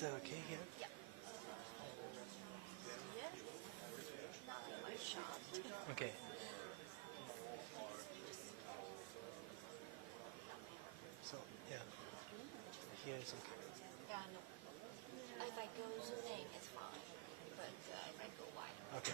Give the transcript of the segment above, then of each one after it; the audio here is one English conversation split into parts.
Is that okay here? Yeah. Yes. Not my shot. Okay. So, yeah. Here is okay. Yeah, no. If I go zooming, it's fine. But if I go wide. Okay.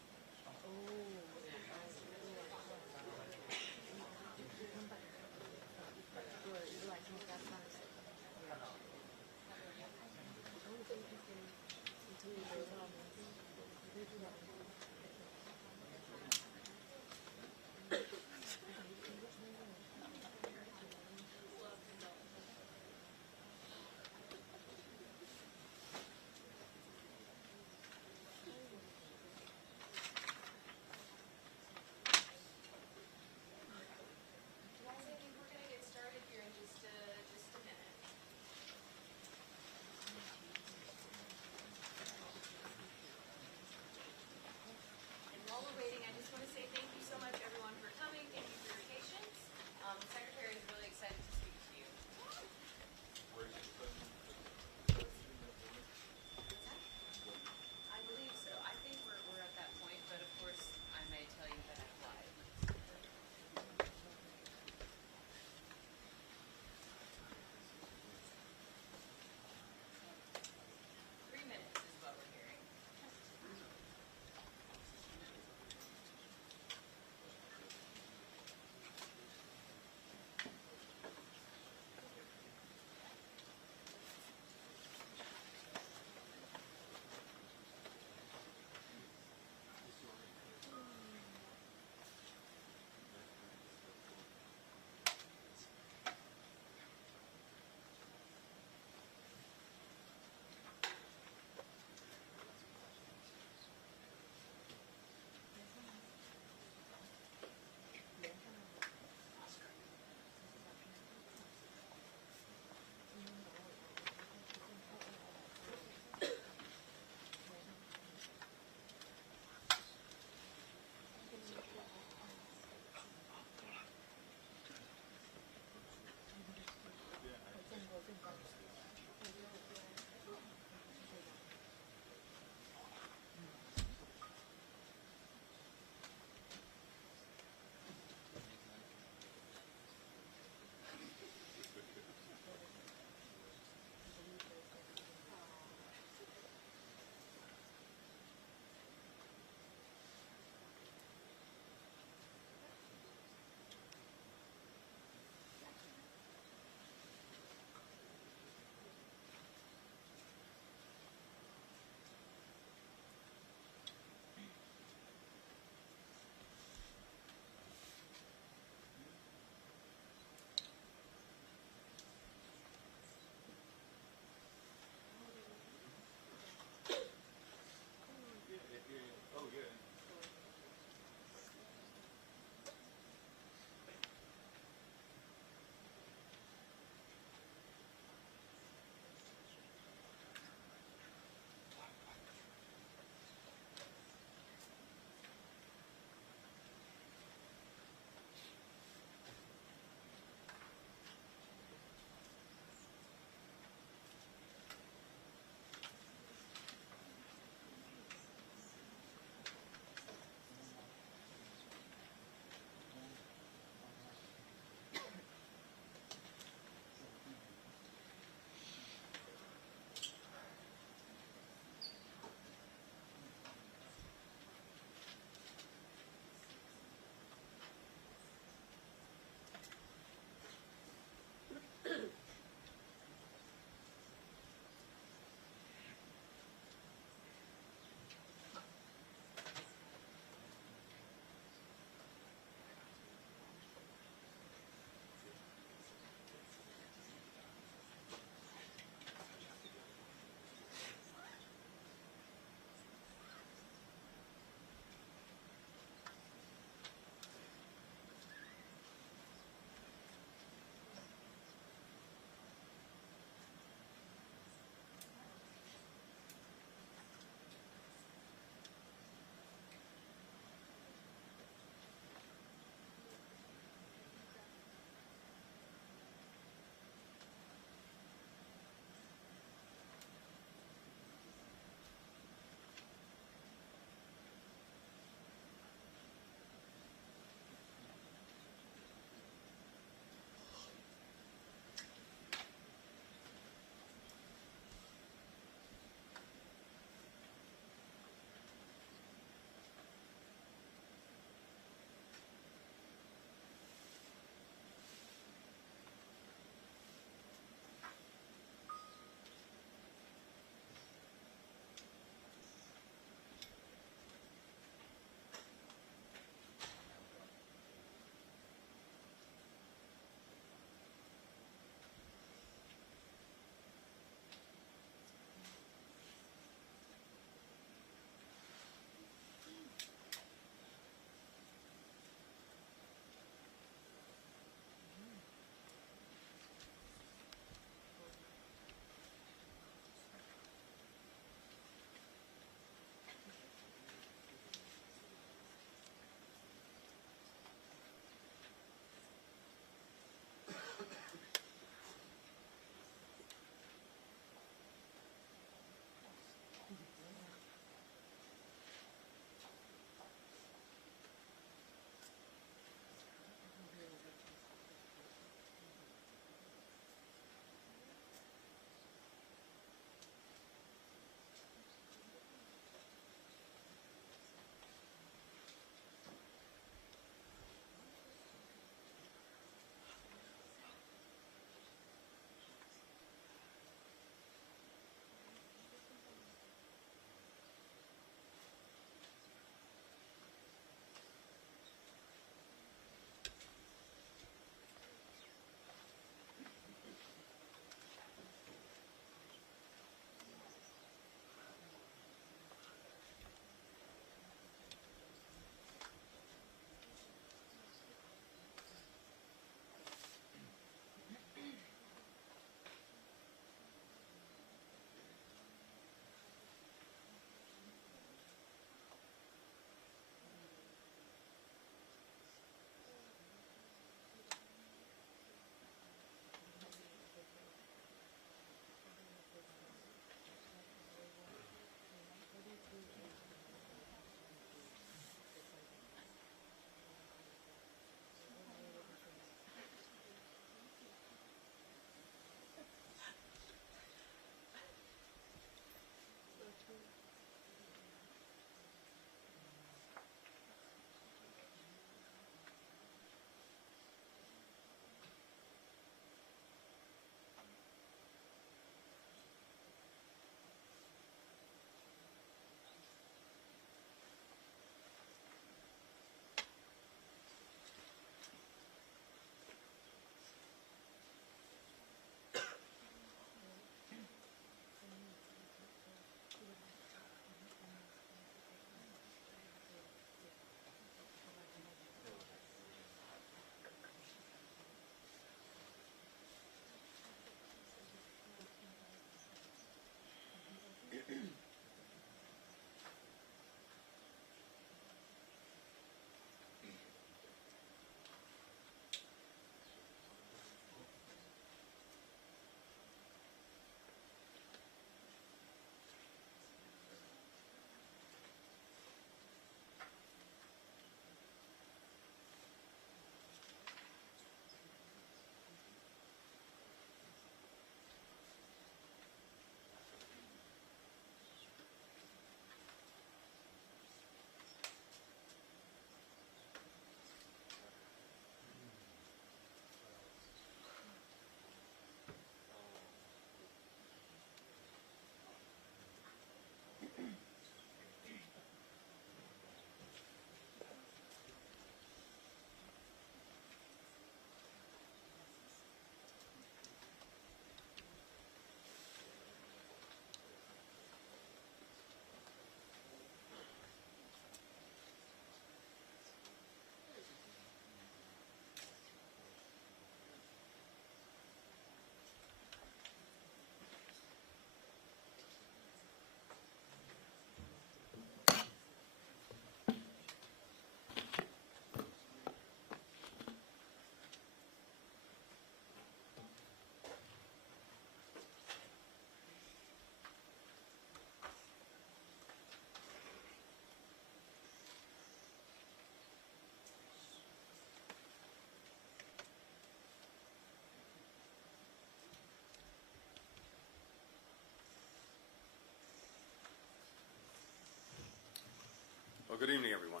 Well, good evening, everyone.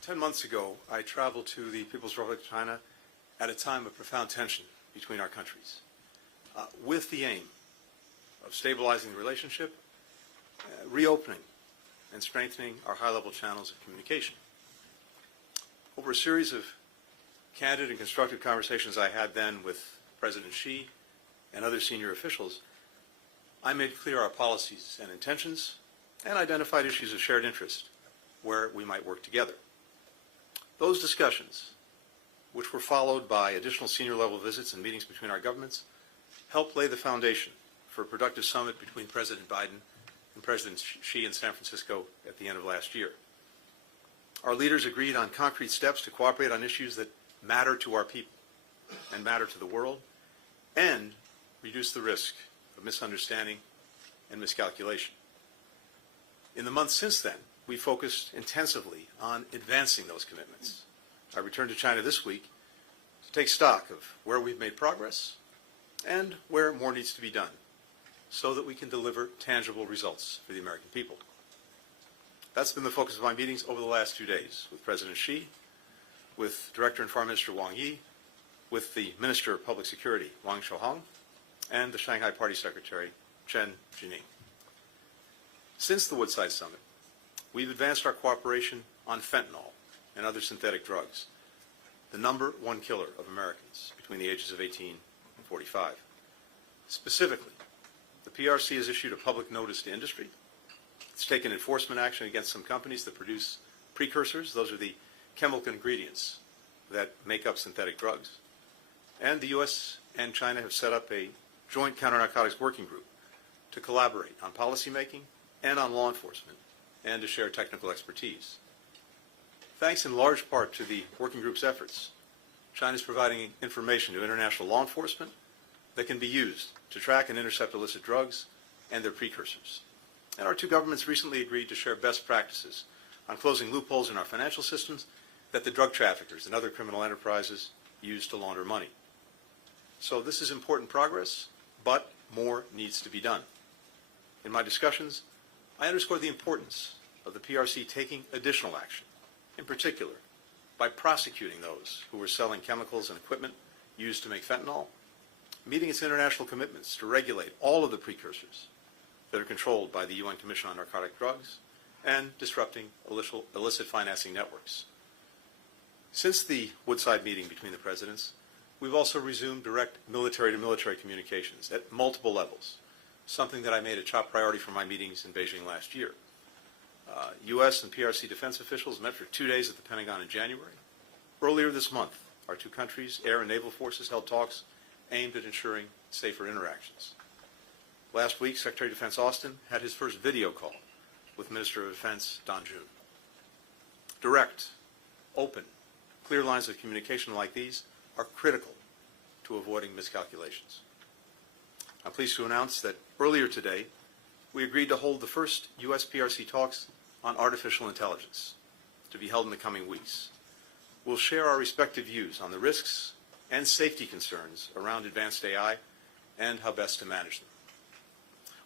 10 months ago, I traveled to the People's Republic of China at a time of profound tension between our countries, with the aim of stabilizing the relationship, reopening and strengthening our high-level channels of communication. Over a series of candid and constructive conversations I had then with President Xi and other senior officials, I made clear our policies and intentions and identified issues of shared interest where we might work together. Those discussions, which were followed by additional senior-level visits and meetings between our governments, helped lay the foundation for a productive summit between President Biden and President Xi in San Francisco at the end of last year. Our leaders agreed on concrete steps to cooperate on issues that matter to our people and matter to the world, and reduce the risk of misunderstanding and miscalculation. In the months since then, we focused intensively on advancing those commitments. I returned to China this week to take stock of where we've made progress and where more needs to be done so that we can deliver tangible results for the American people. That's been the focus of my meetings over the last 2 days with President Xi, with Director and Foreign Minister Wang Yi, with the Minister of Public Security, Wang Shouhong, and the Shanghai Party Secretary, Chen Jining. Since the Woodside Summit, we've advanced our cooperation on fentanyl and other synthetic drugs, the #1 killer of Americans between the ages of 18 and 45. Specifically, the PRC has issued a public notice to industry. It's taken enforcement action against some companies that produce precursors. Those are the chemical ingredients that make up synthetic drugs. And the U.S. and China have set up a joint counter-narcotics working group to collaborate on policymaking and on law enforcement and to share technical expertise. Thanks in large part to the working group's efforts, China is providing information to international law enforcement that can be used to track and intercept illicit drugs and their precursors. And our two governments recently agreed to share best practices on closing loopholes in our financial systems that the drug traffickers and other criminal enterprises use to launder money. So this is important progress, but more needs to be done. In my discussions, I underscore the importance of the PRC taking additional action, in particular by prosecuting those who were selling chemicals and equipment used to make fentanyl, meeting its international commitments to regulate all of the precursors that are controlled by the UN Commission on Narcotic Drugs, and disrupting illicit financing networks. Since the Woodside meeting between the presidents, we've also resumed direct military-to-military communications at multiple levels, something that I made a top priority for my meetings in Beijing last year. U.S. and PRC defense officials met for 2 days at the Pentagon in January. Earlier this month, our two countries' air and naval forces held talks aimed at ensuring safer interactions. Last week, Secretary of Defense Austin had his first video call with Minister of Defense Don Jun. Direct, open, clear lines of communication like these are critical to avoiding miscalculations. I'm pleased to announce that earlier today, we agreed to hold the first U.S. PRC talks on artificial intelligence, to be held in the coming weeks. We'll share our respective views on the risks and safety concerns around advanced AI and how best to manage them.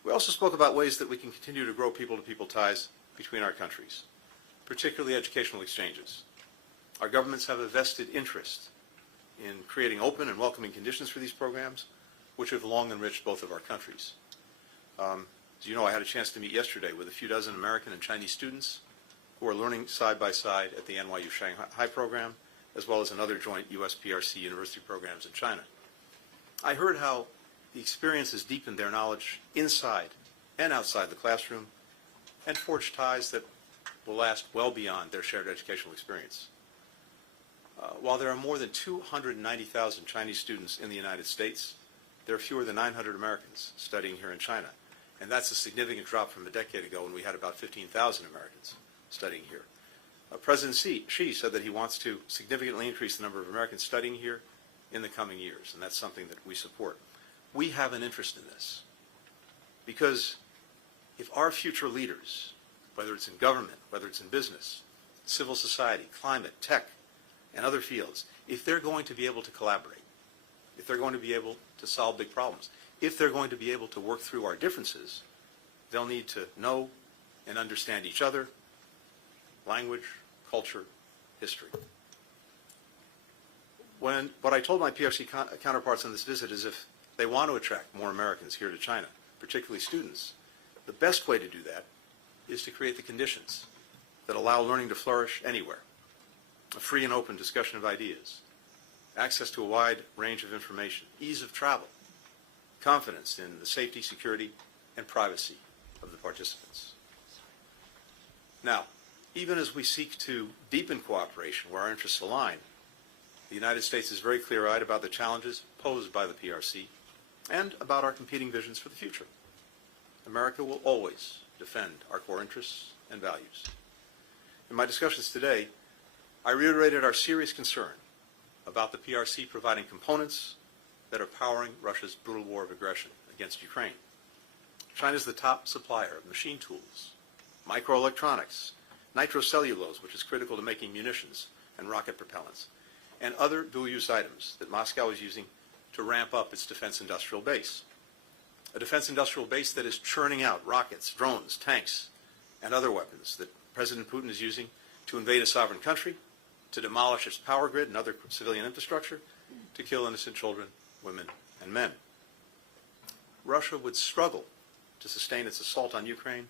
We also spoke about ways that we can continue to grow people-to-people ties between our countries, particularly educational exchanges. Our governments have a vested interest in creating open and welcoming conditions for these programs, which have long enriched both of our countries. As you know, I had a chance to meet yesterday with a few dozen American and Chinese students who are learning side by side at the NYU Shanghai program, as well as in other joint U.S. PRC university programs in China. I heard how the experience has deepened their knowledge inside and outside the classroom and forged ties that will last well beyond their shared educational experience. While there are more than 290,000 Chinese students in the United States, there are fewer than 900 Americans studying here in China. And that's a significant drop from a decade ago when we had about 15,000 Americans studying here. President Xi said that he wants to significantly increase the number of Americans studying here in the coming years, and that's something that we support. We have an interest in this because if our future leaders, whether it's in government, whether it's in business, civil society, climate, tech, and other fields, if they're going to be able to collaborate, if they're going to be able to solve big problems, if they're going to be able to work through our differences, they'll need to know and understand each other language, culture, history. What I told my PRC counterparts on this visit is if they want to attract more Americans here to China, particularly students, the best way to do that is to create the conditions that allow learning to flourish anywhere. A free and open discussion of ideas, access to a wide range of information, ease of travel, confidence in the safety, security, and privacy of the participants. Now, even as we seek to deepen cooperation where our interests align, the United States is very clear-eyed about the challenges posed by the PRC and about our competing visions for the future. America will always defend our core interests and values. In my discussions today, I reiterated our serious concern about the PRC providing components that are powering Russia's brutal war of aggression against Ukraine. China is the top supplier of machine tools, microelectronics, nitrocellulose, which is critical to making munitions and rocket propellants, and other dual-use items that Moscow is using to ramp up its defense industrial base. A defense industrial base that is churning out rockets, drones, tanks, and other weapons that President Putin is using to invade a sovereign country, to demolish its power grid and other civilian infrastructure, to kill innocent children, women, and men. Russia would struggle to sustain its assault on Ukraine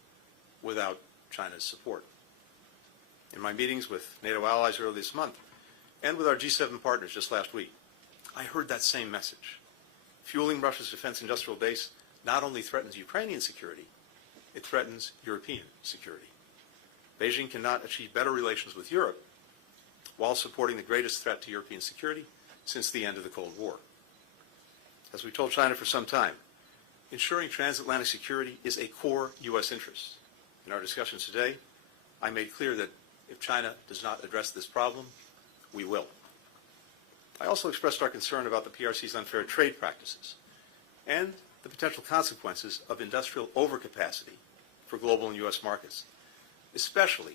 without China's support. In my meetings with NATO allies earlier this month, and with our G7 partners just last week, I heard that same message. Fueling Russia's defense industrial base not only threatens Ukrainian security, it threatens European security. Beijing cannot achieve better relations with Europe while supporting the greatest threat to European security since the end of the Cold War. As we've told China for some time, ensuring transatlantic security is a core U.S. interest. In our discussions today, I made clear that if China does not address this problem, we will. I also expressed our concern about the PRC's unfair trade practices and the potential consequences of industrial overcapacity for global and U.S. markets, especially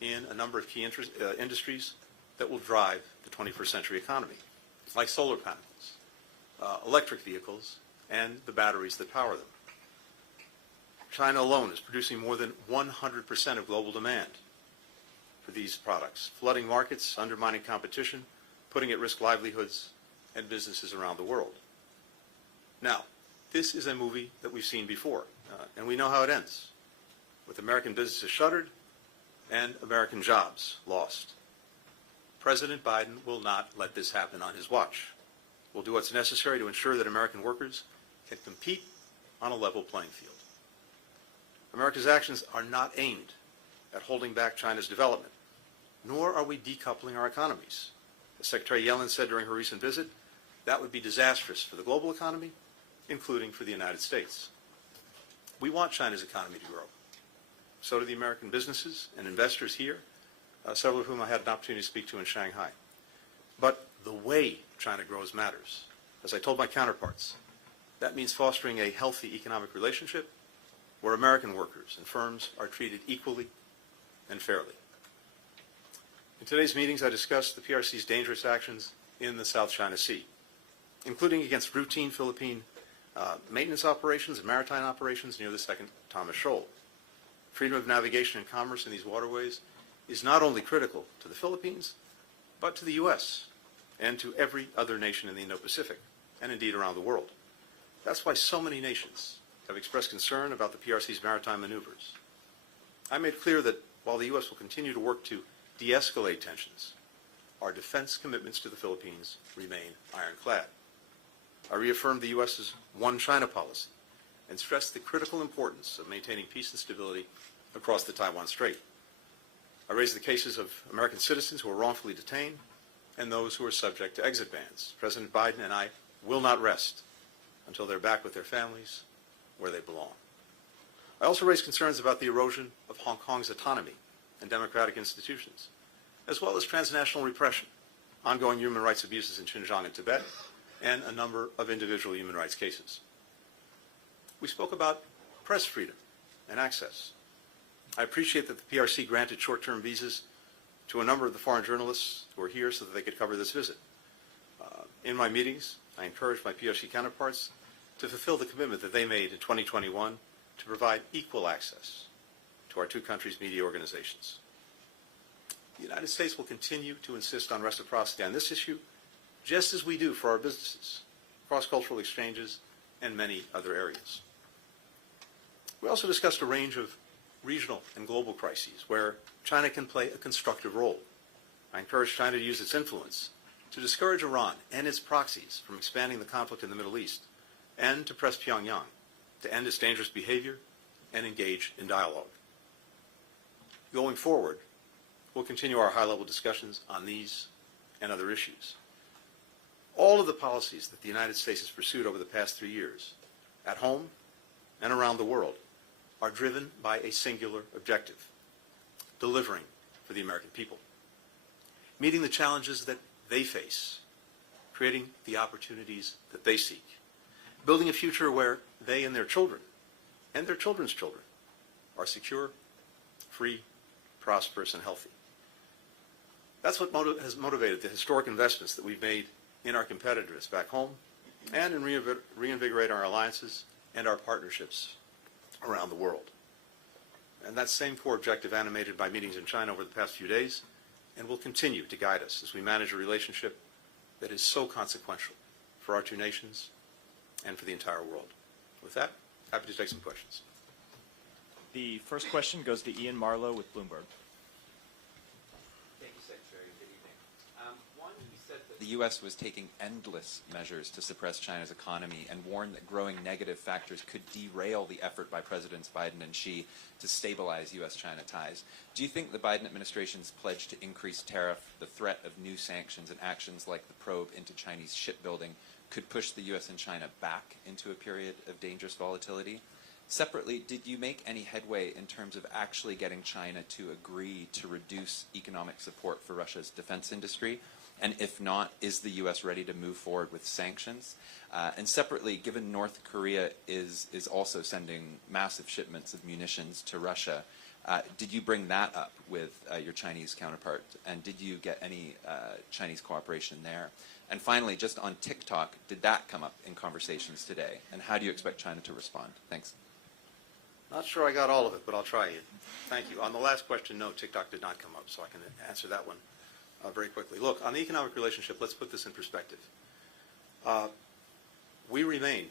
in a number of key industries that will drive the 21st century economy, like solar panels, electric vehicles, and the batteries that power them. China alone is producing more than 100% of global demand for these products, flooding markets, undermining competition, putting at risk livelihoods and businesses around the world. Now, this is a movie that we've seen before, and we know how it ends, with American businesses shuttered and American jobs lost. President Biden will not let this happen on his watch. We'll do what's necessary to ensure that American workers can compete on a level playing field. America's actions are not aimed at holding back China's development, nor are we decoupling our economies. As Secretary Yellen said during her recent visit, that would be disastrous for the global economy, including for the United States. We want China's economy to grow. So do the American businesses and investors here, several of whom I had an opportunity to speak to in Shanghai. But the way China grows matters. As I told my counterparts, that means fostering a healthy economic relationship where American workers and firms are treated equally and fairly. In today's meetings, I discussed the PRC's dangerous actions in the South China Sea, including against routine Philippine maintenance operations and maritime operations near the Second Thomas Shoal. Freedom of navigation and commerce in these waterways is not only critical to the Philippines, but to the U.S. and to every other nation in the Indo-Pacific, and indeed around the world. That's why so many nations have expressed concern about the PRC's maritime maneuvers. I made clear that while the U.S. will continue to work to de-escalate tensions, our defense commitments to the Philippines remain ironclad. I reaffirmed the U.S.'s One China policy and stressed the critical importance of maintaining peace and stability across the Taiwan Strait. I raised the cases of American citizens who are wrongfully detained and those who are subject to exit bans. President Biden and I will not rest until they're back with their families where they belong. I also raised concerns about the erosion of Hong Kong's autonomy and democratic institutions, as well as transnational repression, ongoing human rights abuses in Xinjiang and Tibet, and a number of individual human rights cases. We spoke about press freedom and access. I appreciate that the PRC granted short-term visas to a number of the foreign journalists who are here so that they could cover this visit. In my meetings, I encouraged my PRC counterparts to fulfill the commitment that they made in 2021 to provide equal access to our two countries' media organizations. The United States will continue to insist on reciprocity on this issue, just as we do for our businesses, cross-cultural exchanges, and many other areas. We also discussed a range of regional and global crises where China can play a constructive role. I encourage China to use its influence to discourage Iran and its proxies from expanding the conflict in the Middle East, and to press Pyongyang to end its dangerous behavior and engage in dialogue. Going forward, we'll continue our high-level discussions on these and other issues. All of the policies that the United States has pursued over the past 3 years, at home and around the world, are driven by a singular objective: delivering for the American people, meeting the challenges that they face, creating the opportunities that they seek, building a future where they and their children and their children's children are secure, free, prosperous, and healthy. That's what has motivated the historic investments that we've made in our competitiveness back home and in reinvigorating our alliances and our partnerships around the world. And that same core objective animated my meetings in China over the past few days and will continue to guide us as we manage a relationship that is so consequential for our two nations and for the entire world. With that, happy to take some questions. The first question goes to Ian Marlowe with Bloomberg. Thank you, Secretary. Good evening. One, you said that the U.S. was taking endless measures to suppress China's economy and warned that growing negative factors could derail the effort by Presidents Biden and Xi to stabilize U.S.-China ties. Do you think the Biden administration's pledge to increase tariff, the threat of new sanctions, and actions like the probe into Chinese shipbuilding could push the U.S. and China back into a period of dangerous volatility? Separately, did you make any headway in terms of actually getting China to agree to reduce economic support for Russia's defense industry? And if not, is the U.S. ready to move forward with sanctions? And separately, given North Korea is also sending massive shipments of munitions to Russia, did you bring that up with your Chinese counterpart? And did you get any Chinese cooperation there? And finally, just on TikTok, did that come up in conversations today? And how do you expect China to respond? Thanks. Not sure I got all of it, but I'll try it. Thank you. On the last question, no, TikTok did not come up, so I can answer that one very quickly. Look, on the economic relationship, let's put this in perspective. The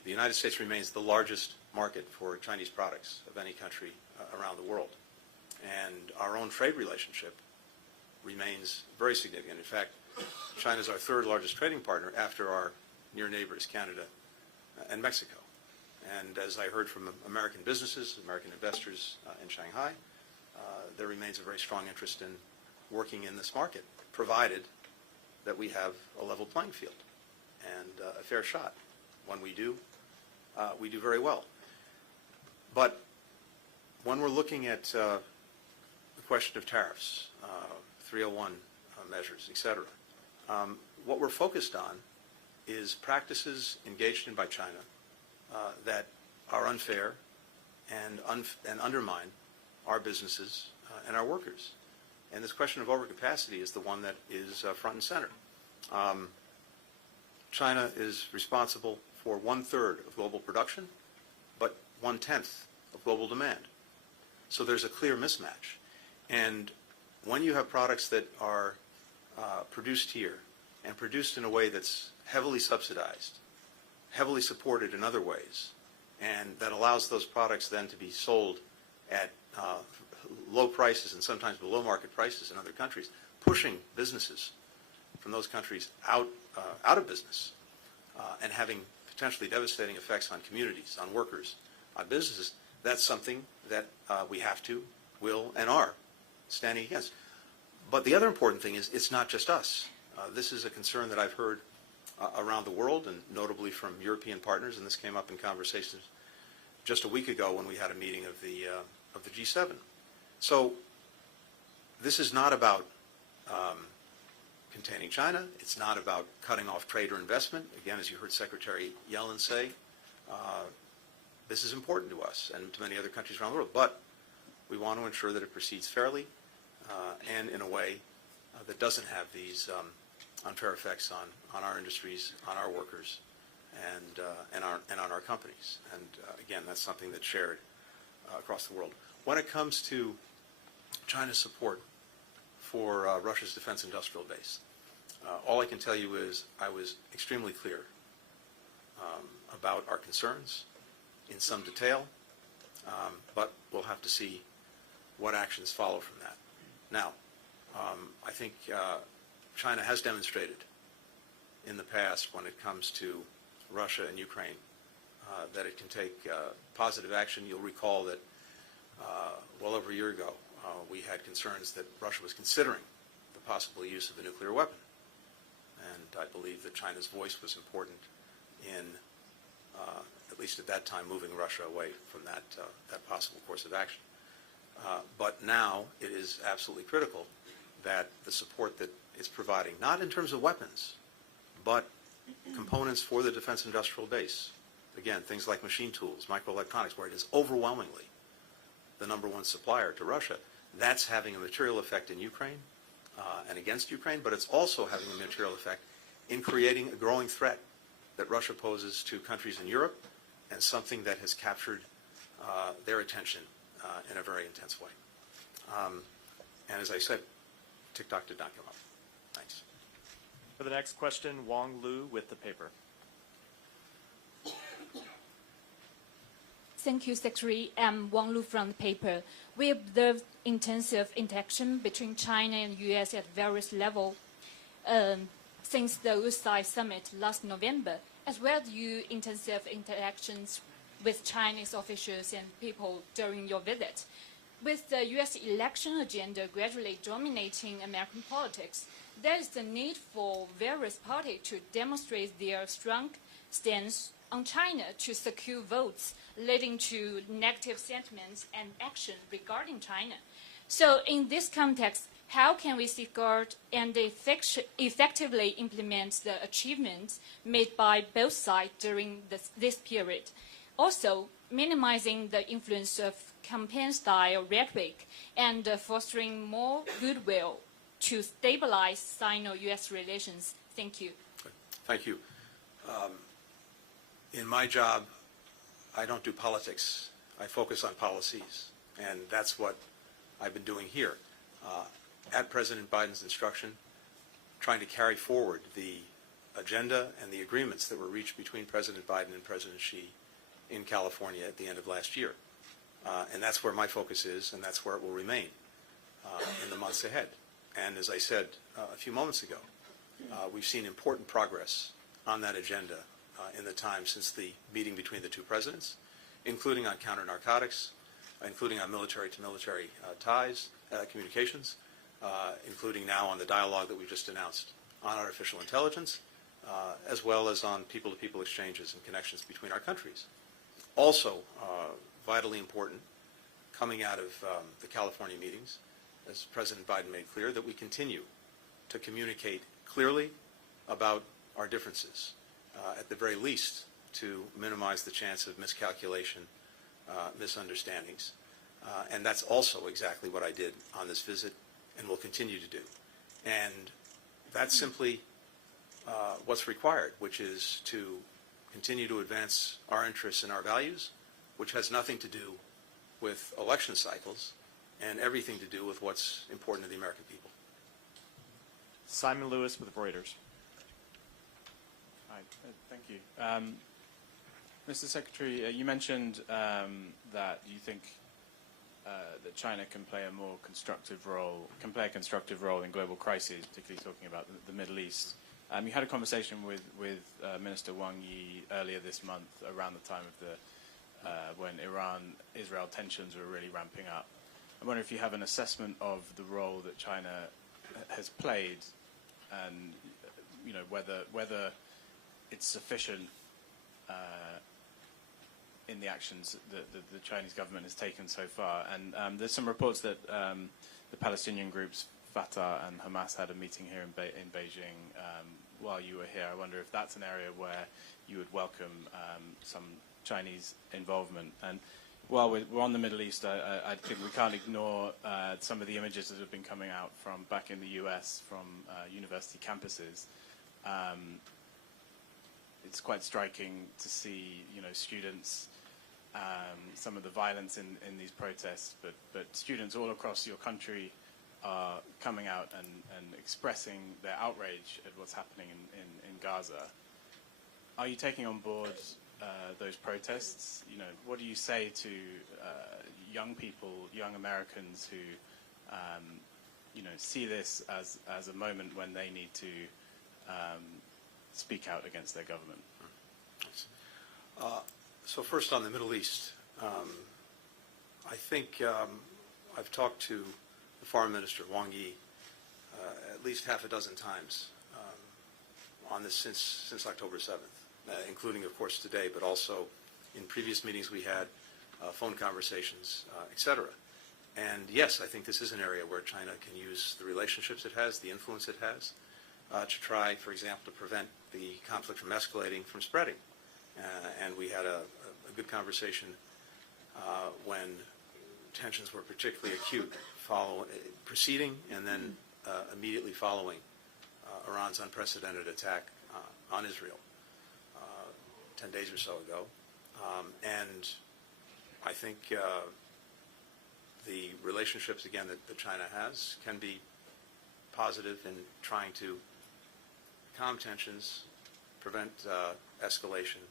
United States remains the largest market for Chinese products of any country around the world. And our own trade relationship remains very significant. In fact, China is our third largest trading partner after our near neighbors, Canada and Mexico. And as I heard from American businesses, American investors in Shanghai, there remains a very strong interest in working in this market, provided that we have a level playing field and a fair shot. When we do very well. But when we're looking at the question of tariffs, 301 measures, et cetera, what we're focused on is practices engaged in by China that are unfair and undermine our businesses and our workers. And this question of overcapacity is the one that is front and center. China is responsible for 1/3 of global production, but 1/10 of global demand. So there's a clear mismatch. And when you have products that are produced here and produced in a way that's heavily subsidized, heavily supported in other ways, and that allows those products then to be sold at low prices and sometimes below market prices in other countries, pushing businesses from those countries out of business and having potentially devastating effects on communities, on workers, on businesses, that's something that we have to, will, and are standing against. But the other important thing is it's not just us. This is a concern that I've heard around the world, and notably from European partners, and this came up in conversations just a week ago when we had a meeting of the G7. So this is not about containing China. It's not about cutting off trade or investment. Again, as you heard Secretary Yellen say, this is important to us and to many other countries around the world. But we want to ensure that it proceeds fairly and in a way that doesn't have these unfair effects on our industries, on our workers, and on our companies. And again, that's something that's shared across the world. When it comes to China's support for Russia's defense industrial base. All I can tell you is I was extremely clear about our concerns in some detail, but we'll have to see what actions follow from that. Now, I think China has demonstrated in the past when it comes to Russia and Ukraine that it can take positive action. You'll recall that well over a year ago, we had concerns that Russia was considering the possible use of a nuclear weapon. And I believe that China's voice was important in, at least at that time, moving Russia away from that possible course of action. But now it is absolutely critical that the support that it's providing, not in terms of weapons, but components for the defense industrial base, again, things like machine tools, microelectronics, where it is overwhelmingly the #1 supplier to Russia, that's having a material effect in Ukraine and against Ukraine, but it's also having a material effect in creating a growing threat that Russia poses to countries in Europe, and something that has captured their attention in a very intense way. And as I said, TikTok did not come up. Thanks. For the next question, Wong Lu with the paper. Thank you, Secretary. I'm Wang Lu from the paper. We observed intensive interaction between China and the U.S. at various levels since the USI summit last November, as well as intensive interactions with Chinese officials and people during your visit. With the U.S. election agenda gradually dominating American politics, there is the need for various parties to demonstrate their strong stance on China to secure votes, leading to negative sentiments and action regarding China. So in this context, how can we safeguard and effectively implement the achievements made by both sides during this period? Also, minimizing the influence of campaign-style rhetoric and fostering more goodwill to stabilize Sino-U.S. relations. Thank you. Thank you. In my job, I don't do politics. I focus on policies, and that's what I've been doing here. At President Biden's instruction, trying to carry forward the agenda and the agreements that were reached between President Biden and President Xi in California at the end of last year. And that's where my focus is, and that's where it will remain in the months ahead. And as I said a few moments ago, we've seen important progress on that agenda in the time since the meeting between the two presidents, including on counter-narcotics, including on military-to-military ties, communications, including now on the dialogue that we've just announced on artificial intelligence, as well as on people-to-people exchanges and connections between our countries. Also, vitally important, coming out of the California meetings, as President Biden made clear, that we continue to communicate clearly about our differences, at the very least to minimize the chance of miscalculation, misunderstandings. And that's also exactly what I did on this visit and will continue to do. And that's simply what's required, which is to continue to advance our interests and our values, which has nothing to do with election cycles and everything to do with what's important to the American people. Simon Lewis with Reuters. Hi, thank you. Mr. Secretary, you mentioned that you think that China can play a more constructive role, in global crises, particularly talking about the Middle East. You had a conversation with Minister Wang Yi earlier this month, around the time of when Iran-Israel tensions were really ramping up. I wonder if you have an assessment of the role that China has played, and whether it's sufficient in the actions that the Chinese government has taken so far. And there's some reports that the Palestinian groups Fatah and Hamas had a meeting here in Beijing while you were here. I wonder if that's an area where you would welcome some Chinese involvement. And while we're on the Middle East, I think we can't ignore some of the images that have been coming out from back in the US from university campuses. It's quite striking to see, students, some of the violence in these protests, but students all across your country are coming out and expressing their outrage at what's happening in Gaza. Are you taking on board those protests? You know, what do you say to young people, young Americans who, you know, see this as a moment when they need to speak out against their government? So first on the Middle East, I think I've talked to the Foreign Minister, Wang Yi, at least half a dozen times on this since October 7th, including, of course, today, but also in previous meetings we had, phone conversations, etc. And yes, I think this is an area where China can use the relationships it has, the influence it has, to try, for example, to prevent the conflict from escalating, from spreading. And we had a good conversation when tensions were particularly acute, preceding and then immediately following Iran's unprecedented attack on Israel 10 days or so ago. And I think the relationships, again, that China has can be positive in trying to calm tensions, prevent escalation,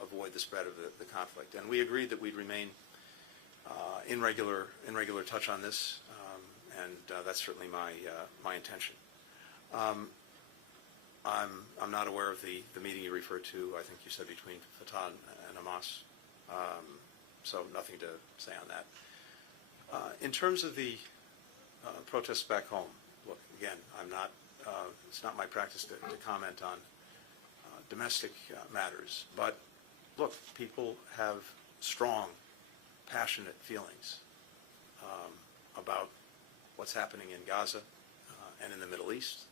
avoid the spread of the conflict. And we agreed that we'd remain in regular touch on this, and that's certainly my intention. I'm not aware of the meeting you referred to. I think you said between Fatah and Hamas, so nothing to say on that. In terms of the protests back home, look, again, I'm not. It's not my practice to comment on domestic matters, but look, people have strong, passionate feelings about what's happening in Gaza and in the Middle East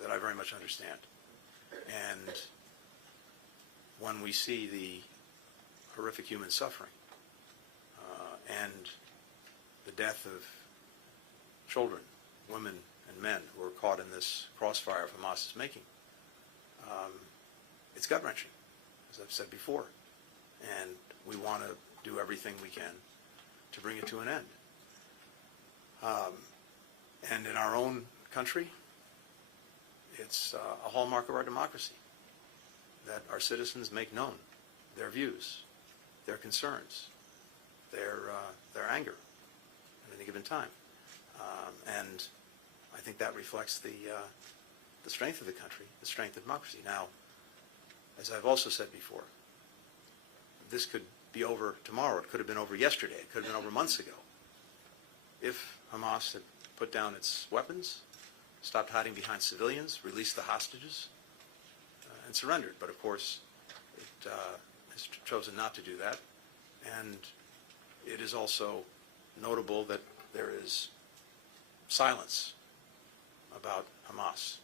that I very much understand. And when we see the horrific human suffering and the death of children, women, and men who are caught in this crossfire of Hamas's making, it's gut-wrenching, as I've said before. And we want to do everything we can to bring it to an end. And in our own country, it's a hallmark of our democracy that our citizens make known their views, their concerns, their anger at any given time. And I think that reflects the strength of the country, the strength of democracy. Now, as I've also said before, this could be over tomorrow. It could have been over yesterday. It could have been over months ago. If Hamas had put down its weapons, stopped hiding behind civilians, released the hostages, and surrendered. But of course, it has chosen not to do that. And it is also notable that there is silence about Hamas.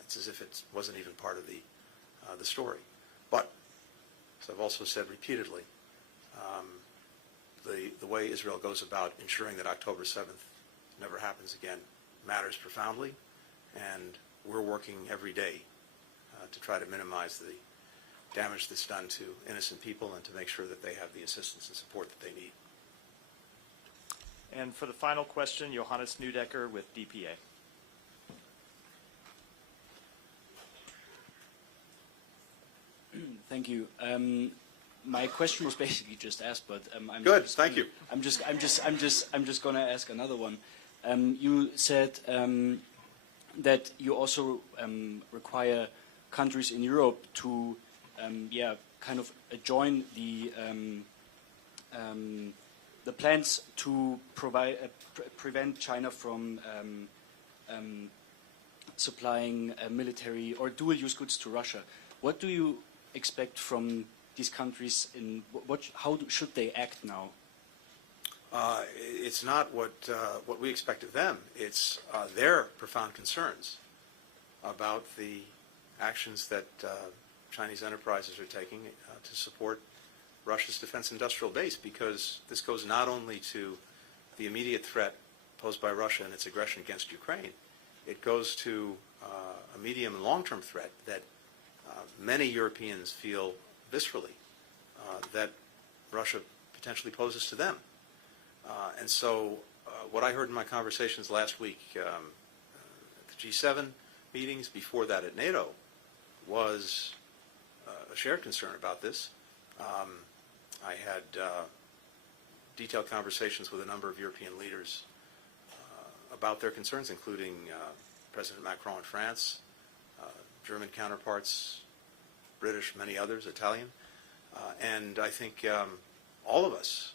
It's as if it wasn't even part of the story. But, as I've also said repeatedly, the way Israel goes about ensuring that October 7th never happens again matters profoundly, and we're working every day to try to minimize the damage that's done to innocent people and to make sure that they have the assistance and support that they need. And for the final question, Johannes Neudecker with DPA. Thank you. My question was basically just asked, but Good, thank you. I'm just going to ask another one. You said that you also require countries in Europe to, kind of join the plans to prevent China from supplying military or dual-use goods to Russia. What do you expect from these countries? How should they act now? It's not what we expect of them. It's their profound concerns about the actions that Chinese enterprises are taking to support Russia's defense industrial base, because this goes not only to the immediate threat posed by Russia and its aggression against Ukraine, it goes to a medium and long-term threat that many Europeans feel viscerally that Russia potentially poses to them. And so what I heard in my conversations last week at the G7 meetings, before that at NATO, was a shared concern about this. I had detailed conversations with a number of European leaders about their concerns, including President Macron in France, German counterparts, British, many others, Italian. And I think all of us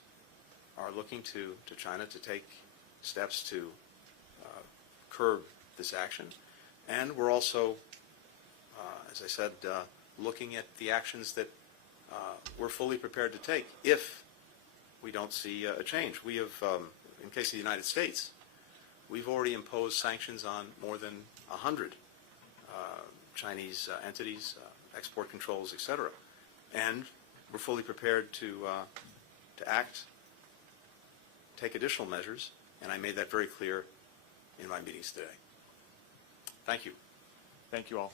are looking to China to take steps to curb this action. And we're also, as I said, looking at the actions that we're fully prepared to take if we don't see a change. We have, in case of the United States, we've already imposed sanctions on more than 100 Chinese entities, export controls, etc. And we're fully prepared to act, take additional measures, and I made that very clear in my meetings today. Thank you. Thank you all.